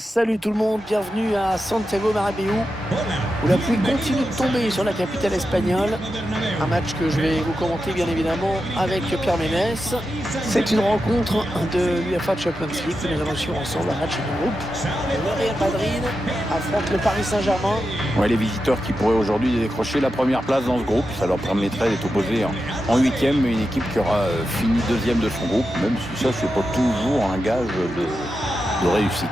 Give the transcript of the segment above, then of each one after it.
Salut tout le monde, bienvenue à Santiago Bernabéu, où la pluie continue de tomber sur la capitale espagnole. Un match que je vais vous commenter bien évidemment avec Pierre Ménès. C'est une rencontre de l'UEFA Champions League que nous allons suivre ensemble, un match de groupe. Le Real Madrid affronte le Paris Saint-Germain. Ouais, les visiteurs qui pourraient aujourd'hui décrocher la première place dans ce groupe, ça leur permettrait d'être opposés en huitième, une équipe qui aura fini deuxième de son groupe, même si ça c'est pas toujours un gage de réussite.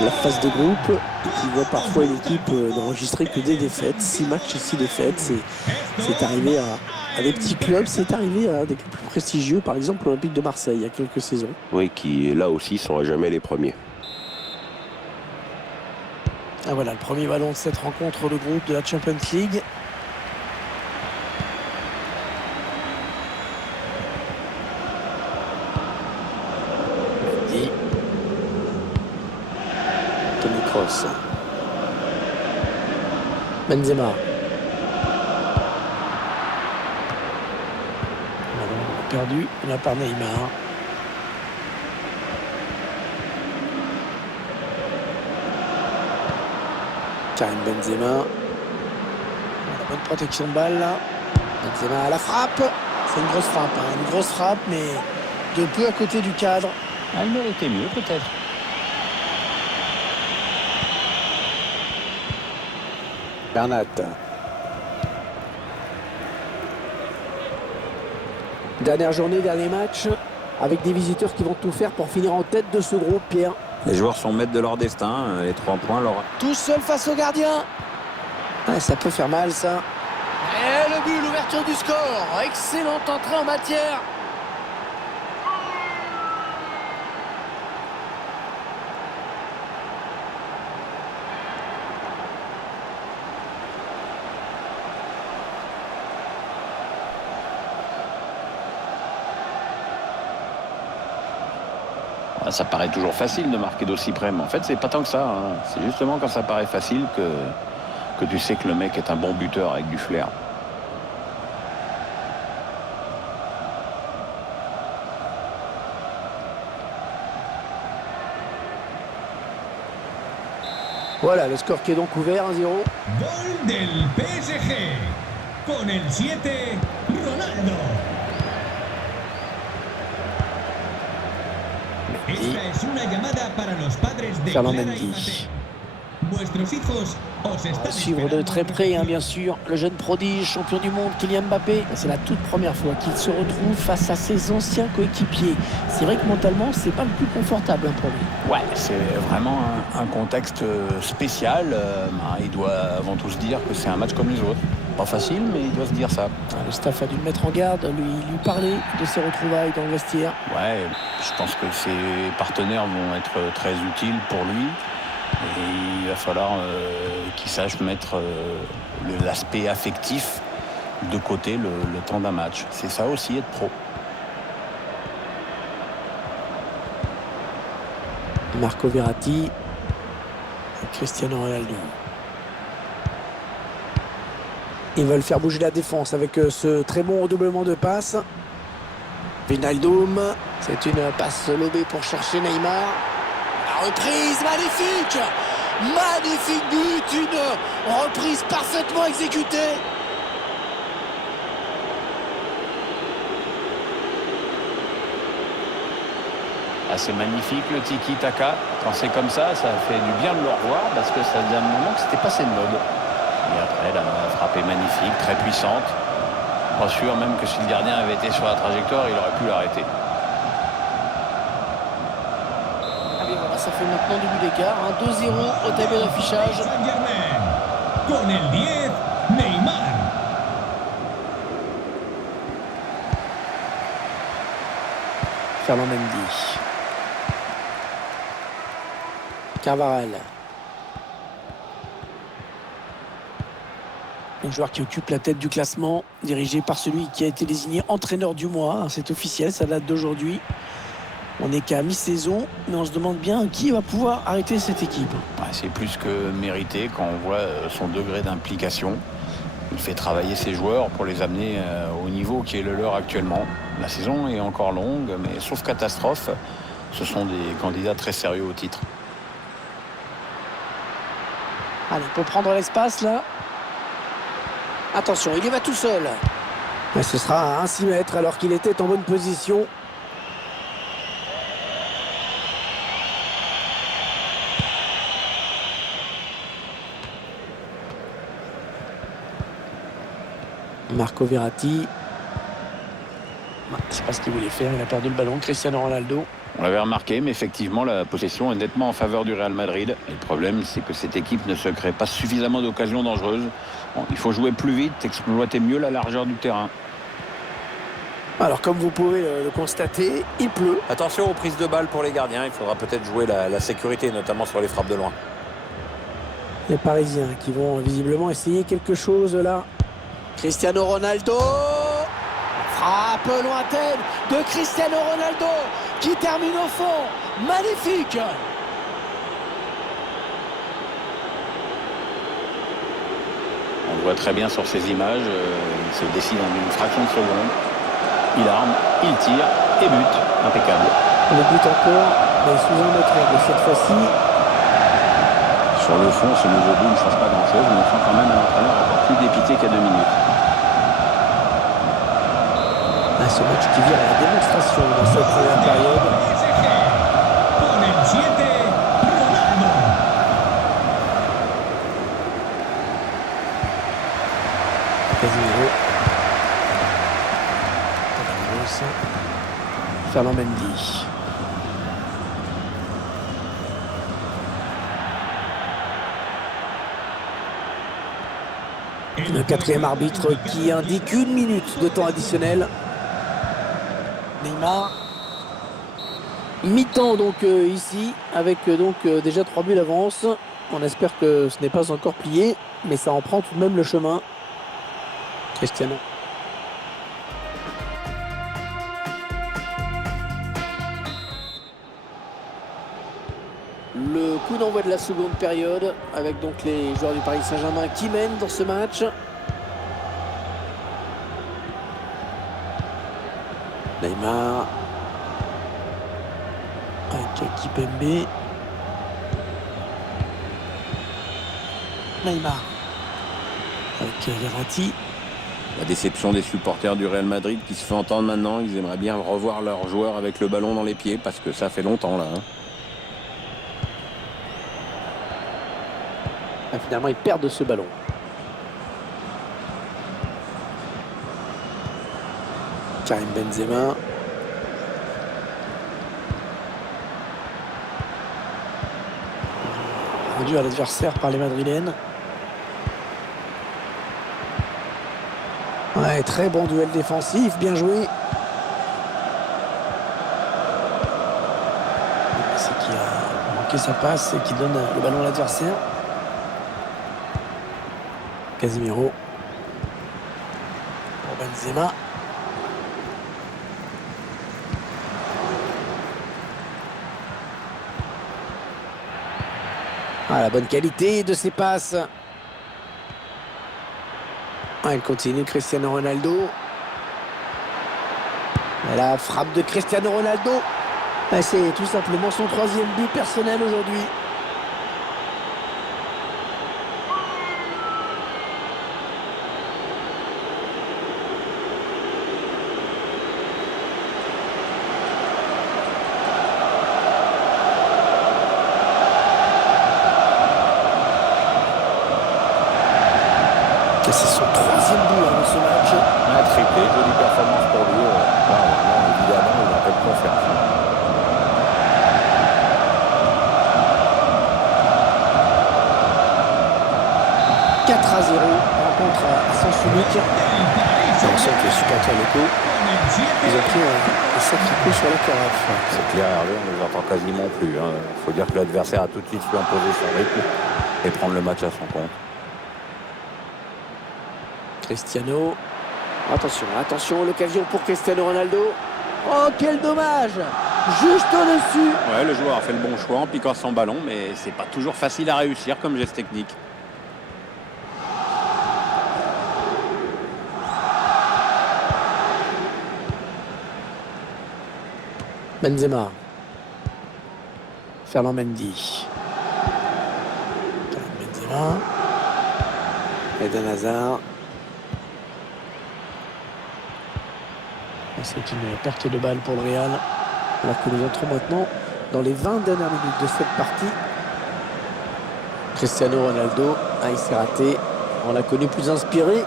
La phase de groupe qui voit parfois une équipe n'enregistrer que des défaites, 6 matchs et 6 défaites. C'est arrivé à des petits clubs, c'est arrivé à des clubs plus prestigieux, par exemple l'Olympique de Marseille il y a quelques saisons. Oui, qui là aussi sont à jamais les premiers. Ah voilà, le premier ballon de cette rencontre de groupe de la Champions League. Et Toni Kroos. Benzema. Ballon perdu là par Neymar. Karim Benzema. La bonne protection de balle là. Benzema à la frappe. C'est une grosse frappe, hein. Une grosse frappe, mais de peu à côté du cadre. Elle méritait mieux peut-être. Bernat. Dernière journée, dernier match, avec des visiteurs qui vont tout faire pour finir en tête de ce groupe, Pierre. Les joueurs sont maîtres de leur destin, les 3 points leur... Tout seul face au gardien. Ouais, ça peut faire mal, ça. Et le but, l'ouverture du score. Excellente entrée en matière. Ça paraît toujours facile de marquer d'aussi près, mais en fait c'est pas tant que ça, hein. C'est justement quand ça paraît facile que tu sais que le mec est un bon buteur avec du flair. Voilà, le score qui est donc ouvert, 1-0. Gol del PSG. Con el 7, Ronaldo. Esta es una llamada para los padres de Ferland Clara y Mendy. Mateo. Vuestros hijos os À están suivre de esperando très en près, los bien sûr, le jeune prodige, champion du monde, Kylian Mbappé. C'est la toute première fois qu'il se retrouve face à ses anciens coéquipiers. C'est vrai que mentalement, c'est pas le plus confortable pour lui. Ouais, c'est vraiment un contexte spécial. Il doit avant tout se dire que c'est un match comme les autres. Pas facile, mais il doit se dire ça. Le staff a dû le mettre en garde, lui parler de ses retrouvailles dans le vestiaire. Ouais, je pense que ses partenaires vont être très utiles pour lui. Et il va falloir qu'il sache mettre l'aspect affectif de côté le temps d'un match. C'est ça aussi être pro. Marco Verratti, Cristiano Ronaldo. Ils veulent faire bouger la défense avec ce très bon redoublement de passes. Wijnaldum, c'est une passe lobée pour chercher Neymar. La reprise, magnifique. Magnifique but, une reprise parfaitement exécutée. Ah, c'est magnifique le tiki-taka. Quand c'est comme ça fait du bien de le revoir parce que ça faisait un moment que c'était passé de mode. Et après, la frappe est magnifique, très puissante. Pas sûr même que si le gardien avait été sur la trajectoire, il aurait pu l'arrêter. Allez, voilà, ça fait maintenant du but d'écart. 2-0 au tableau d'affichage. Saint-Germain. Con el 10, Neymar. Ferland Mendy. Carvajal. Un joueur qui occupe la tête du classement, dirigé par celui qui a été désigné entraîneur du mois. C'est officiel, ça date d'aujourd'hui. On n'est qu'à mi-saison, mais on se demande bien qui va pouvoir arrêter cette équipe. Ouais, c'est plus que mérité quand on voit son degré d'implication. Il fait travailler ses joueurs pour les amener au niveau qui est le leur actuellement. La saison est encore longue, mais sauf catastrophe, ce sont des candidats très sérieux au titre. Allez, il peut prendre l'espace là. Attention, il y va tout seul. Mais ce sera à 1 6 mètres alors qu'il était en bonne position. Marco Verratti. Je ne sais pas ce qu'il voulait faire, il a perdu le ballon. Cristiano Ronaldo. On l'avait remarqué, mais effectivement, la possession est nettement en faveur du Real Madrid. Et le problème, c'est que cette équipe ne se crée pas suffisamment d'occasions dangereuses. Bon, il faut jouer plus vite, exploiter mieux la largeur du terrain. Alors, comme vous pouvez le constater, il pleut. Attention aux prises de balles pour les gardiens. Il faudra peut-être jouer la sécurité, notamment sur les frappes de loin. Les Parisiens qui vont visiblement essayer quelque chose là. Cristiano Ronaldo. Frappe lointaine de Cristiano Ronaldo qui termine au fond. Magnifique. On le voit très bien sur ces images. Il se décide en une fraction de seconde. Il arme, il tire et but. Impeccable. Le but encore, mais sous un autre angle cette fois-ci. Sur le fond, ce nouveau but ne change pas grand-chose, mais on sent quand même un entraîneur encore plus dépité qu'à 2 minutes. Ce match qui vient à la démonstration dans cette première période. Casemiro. Ferland Mendy. Le 4e arbitre qui indique 1 minute de temps additionnel. Neymar. Mi-temps donc ici, avec déjà 3 buts d'avance. On espère que ce n'est pas encore plié, mais ça en prend tout de même le chemin. Cristiano. Le coup d'envoi de la seconde période, avec donc les joueurs du Paris Saint-Germain qui mènent dans ce match. Neymar avec Kipembe. Neymar avec Verratti. La déception des supporters du Real Madrid qui se fait entendre maintenant. Ils aimeraient bien revoir leurs joueurs avec le ballon dans les pieds parce que ça fait longtemps là. Et finalement, ils perdent ce ballon. Karim Benzema. Rendu à l'adversaire par les Madrilènes. Ouais, très bon duel défensif, bien joué. C'est qui a manqué sa passe et qui donne le ballon à l'adversaire. Casemiro. Pour Benzema. Ah, la bonne qualité de ses passes. Ah, il continue Cristiano Ronaldo. Et la frappe de Cristiano Ronaldo. Ah, c'est tout simplement son 3e but personnel aujourd'hui. C'est son 3e but dans ce match. Un triplé, jolie performance pour lui. Évidemment, il a pas de confiance. 4-0, rencontre à sens unique. On sent que les supporters locaux, ils ont pris un sacré coup sur la carafe. C'est clair, Hervé, on ne les entend quasiment plus. Il faut dire que l'adversaire a tout de suite su imposer son rythme et prendre le match à son compte. Cristiano. Attention, attention, l'occasion pour Cristiano Ronaldo. Oh, quel dommage! Juste au-dessus. Ouais, le joueur a fait le bon choix en piquant son ballon, mais c'est pas toujours facile à réussir comme geste technique. Benzema. Ferland Mendy. Benzema. Eden Hazard. C'est une perte de balle pour le Real. Alors que nous entrons maintenant dans les 20 dernières minutes de cette partie. Cristiano Ronaldo, il s'est raté. On l'a connu plus inspiré.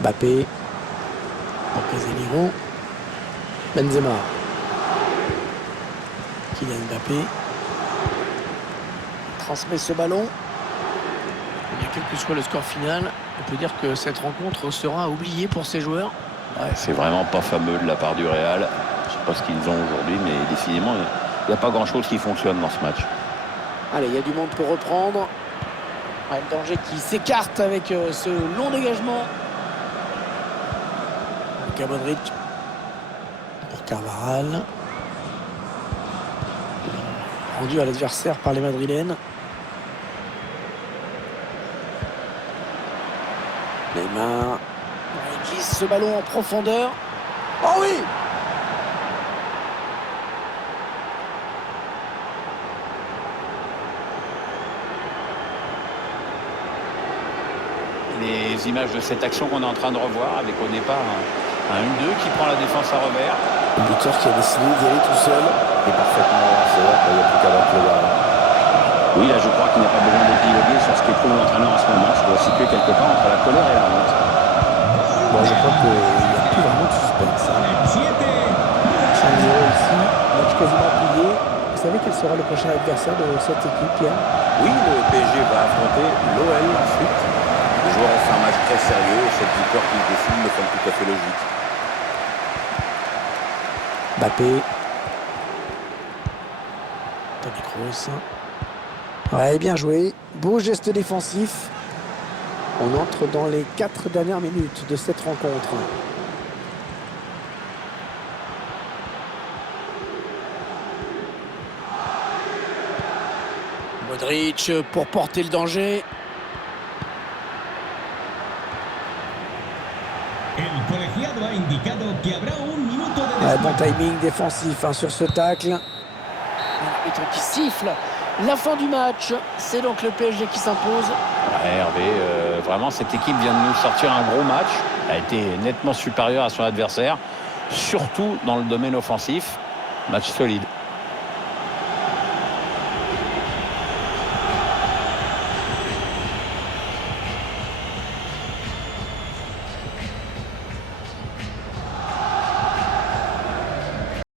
Mbappé. Pour Casemiro. Benzema. Kylian Mbappé. Transmet ce ballon. Et quel que soit le score final, on peut dire que cette rencontre sera oubliée pour ces joueurs. Ouais, c'est vraiment pas fameux de la part du Real. Je sais pas ce qu'ils ont aujourd'hui, mais décidément, il n'y a pas grand-chose qui fonctionne dans ce match. Allez, il y a du monde pour reprendre. Ouais, le danger qui s'écarte avec ce long dégagement. Luka Modric pour Carvajal. Rendu à l'adversaire par les Madrilènes. Neymar. Il glisse ce ballon en profondeur. Oh oui! Les images de cette action qu'on est en train de revoir avec au départ un 1-2 qui prend la défense à revers. Le buteur qui a décidé d'y aller tout seul. Et parfaitement c'est vrai qu'il n'y a plus qu'à battre le gars. Oui, là, je crois qu'il n'y a pas besoin d'épiloguer sur ce qu'éprouve l'entraîneur en ce moment. Je dois situer quelque part entre la colère et la honte. Bon, je crois qu'il n'y a plus vraiment de suspense. 5-0 ici, match quasiment plié. Vous savez quel sera le prochain adversaire de cette équipe, Pierre? Oui, le PSG va affronter l'OL ensuite. Les joueurs ont fait un match très sérieux et cette victoire qu'ils décident me semble tout à fait logique. Mbappé. Toni Kroos. Ouais, bien joué. Beau geste défensif. On entre dans les 4 dernières minutes de cette rencontre. Modric pour porter le danger. El colegiado ha indicado que habrá un minuto de Ouais, bon descuento. timing défensif sur ce tacle. L'arbitre qui siffle la fin du match. C'est donc le PSG qui s'impose. Ouais, Hervé, vraiment, cette équipe vient de nous sortir un gros match. Elle a été nettement supérieure à son adversaire, surtout dans le domaine offensif. Match solide.